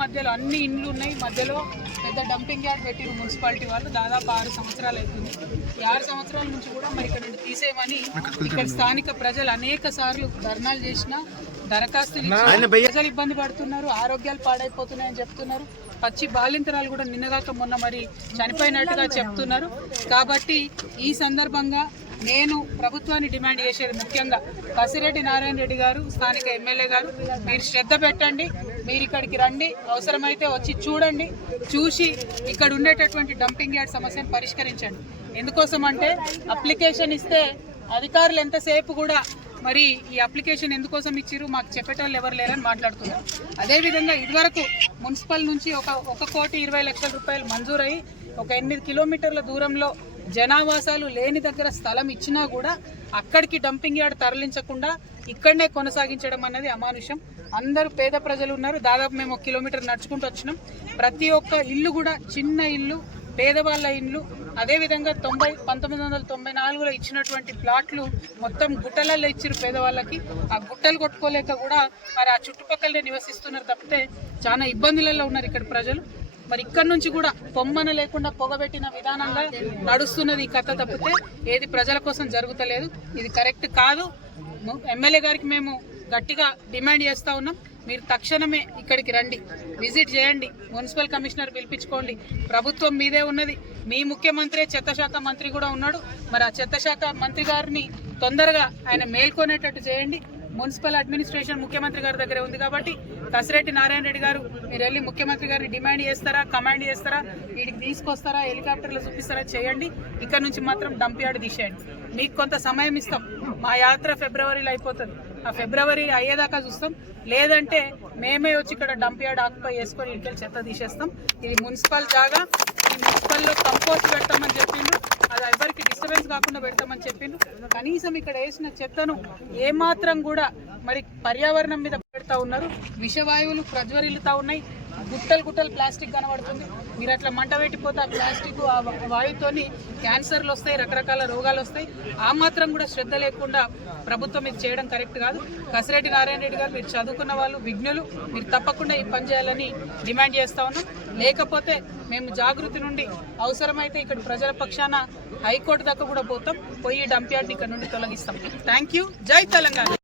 మధ్యలో అన్ని ఇండ్లు ఉన్నాయి. మధ్యలో పెద్ద డంపింగ్ యార్డ్ పెట్టిరు మున్సిపాలిటీ వాళ్ళు. దాదాపు ఆరు సంవత్సరాలు అవుతుంది. ఈ ఆరు సంవత్సరాల నుంచి కూడా మరి ఇక్కడ నుండి తీసేయమని ఇక్కడ స్థానిక ప్రజలు అనేక సార్లు ధర్నాలు చేసిన దరఖాస్తులు ఇచ్చిన. ప్రజలు ఇబ్బంది పడుతున్నారు. ఆరోగ్యాలు పాడైపోతున్నాయని చెప్తున్నారు. పచ్చి బాలింతరాలు కూడా నిన్నగాక మొన్న మరి చనిపోయినట్టుగా చెప్తున్నారు. కాబట్టి ఈ సందర్భంగా నేను ప్రభుత్వాన్ని డిమాండ్ చేసేది ముఖ్యంగా కసిరెడ్డి నారాయణ రెడ్డి గారు స్థానిక ఎమ్మెల్యే గారు. మీరు శ్రద్ధ పెట్టండి మీరు ఇక్కడికి రండి అవసరమైతే వచ్చి చూడండి చూసి ఇక్కడ ఉండేటటువంటి డంపింగ్ యార్డ్ సమస్యను పరిష్కరించండి. ఎందుకోసం అంటే అప్లికేషన్ ఇస్తే అధికారులు ఎంతసేపు కూడా మరి ఈ అప్లికేషన్ ఎందుకోసం ఇచ్చారు మాకు చెప్పేటోళ్ళు ఎవరు లేరని మాట్లాడుతున్నారు. అదేవిధంగా ఇదివరకు మున్సిపల్ నుంచి ఒక ఒక కోటి ఇరవై లక్షల రూపాయలు మంజూరయ్యి ఒక ఎనిమిది కిలోమీటర్ల దూరంలో జనావాసాలు లేని దగ్గర స్థలం ఇచ్చినా కూడా అక్కడికి డంపింగ్ యార్డ్ తరలించకుండా ఇక్కడనే కొనసాగించడం అన్నది అమానుషం. అందరూ పేద ప్రజలు ఉన్నారు. దాదాపు మేము ఒక కిలోమీటర్ నడుచుకుంటూ వచ్చినాం. ప్రతి ఒక్క ఇల్లు కూడా చిన్న ఇల్లు పేదవాళ్ళ ఇండ్లు అదేవిధంగా తొంభై పంతొమ్మిది వందల తొంభై నాలుగులో ఇచ్చినటువంటి ప్లాట్లు మొత్తం గుట్టలలో ఇచ్చారు పేదవాళ్ళకి. ఆ గుట్టలు కొట్టుకోలేక కూడా మరి ఆ చుట్టుపక్కలనే నివసిస్తున్నారు తప్పితే చాలా ఇబ్బందులలో ఉన్నారు ఇక్కడ ప్రజలు. మరి ఇక్కడ నుంచి కూడా పొమ్మన లేకుండా పొగబెట్టిన విధానంగా నడుస్తున్నది ఈ కథ తప్పితే ఏది ప్రజల కోసం జరుగుతలేదు. ఇది కరెక్ట్ కాదు. ఎమ్మెల్యే గారికి మేము గట్టిగా డిమాండ్ చేస్తా ఉన్నాం. మీరు తక్షణమే ఇక్కడికి రండి. విజిట్ చేయండి. మున్సిపల్ కమిషనర్ పిలిపించుకోండి. ప్రభుత్వం మీదే ఉన్నది. మీ ముఖ్యమంత్రి చెత్త శాఖ మంత్రి కూడా ఉన్నాడు. మరి ఆ చెత్త శాఖ మంత్రి గారిని తొందరగా ఆయన మేల్కొనేటట్టు చేయండి. మున్సిపల్ అడ్మినిస్ట్రేషన్ ముఖ్యమంత్రి గారి దగ్గర ఉంది కాబట్టి కసిరెడ్డి నారాయణ రెడ్డి గారు మీరు వెళ్ళి ముఖ్యమంత్రి గారిని డిమాండ్ చేస్తారా కమాండ్ చేస్తారా వీడికి తీసుకొస్తారా హెలికాప్టర్లు చూపిస్తారా చేయండి. ఇక్కడ నుంచి మాత్రం డంప్ యార్డ్ తీసేయండి. మీకు కొంత సమయం ఇస్తాం. మా యాత్ర ఫిబ్రవరిలో అయిపోతుంది. ఆ ఫిబ్రవరి అయ్యేదాకా చూస్తాం. లేదంటే మేమే వచ్చి ఇక్కడ డంప్ యార్డ్ ఆక్యుపై చేసుకొని ఇంటికి చెత్త తీసేస్తాం. ఇది మున్సిపల్ జాగా. ఈ మున్సిపల్లో కంపోస్ట్ పెడతామని చెప్పిండు. అది ఎవరికి డిస్టర్బెన్స్ కాకుండా పెడతామని చెప్పిండు. కనీసం ఇక్కడ వేసిన చెత్తను ఏమాత్రం కూడా మరి పర్యావరణం మీద చేస్తూ ఉన్నారు. విషవాయువులు ప్రజ్వరిల్లుతూ ఉన్నాయి. గుట్టలు గుట్టలు ప్లాస్టిక్ కనబడుతుంది. మీరు అట్లా మంట పెట్టిపోతే ఆ ప్లాస్టిక్ ఆ వాయుతోని క్యాన్సర్లు వస్తాయి రకరకాల రోగాలు వస్తాయి. ఆ మాత్రం కూడా శ్రద్ధ లేకుండా ప్రభుత్వం ఇది చేయడం కరెక్ట్ కాదు. కసిరెడ్డి నారాయణ రెడ్డి గారు మీరు చదువుకున్న వాళ్ళు విజ్ఞులు మీరు తప్పకుండా ఈ పని చేయాలని డిమాండ్ చేస్తా ఉన్నాం. లేకపోతే మేము జాగృతి నుండి అవసరమైతే ఇక్కడ ప్రజల పక్షాన హైకోర్టు దాకా కూడా పోతాం. పోయి డంప్ యార్డ్ని ఇక్కడ నుండి తొలగిస్తాం. థ్యాంక్ యూ జై తెలంగాణ.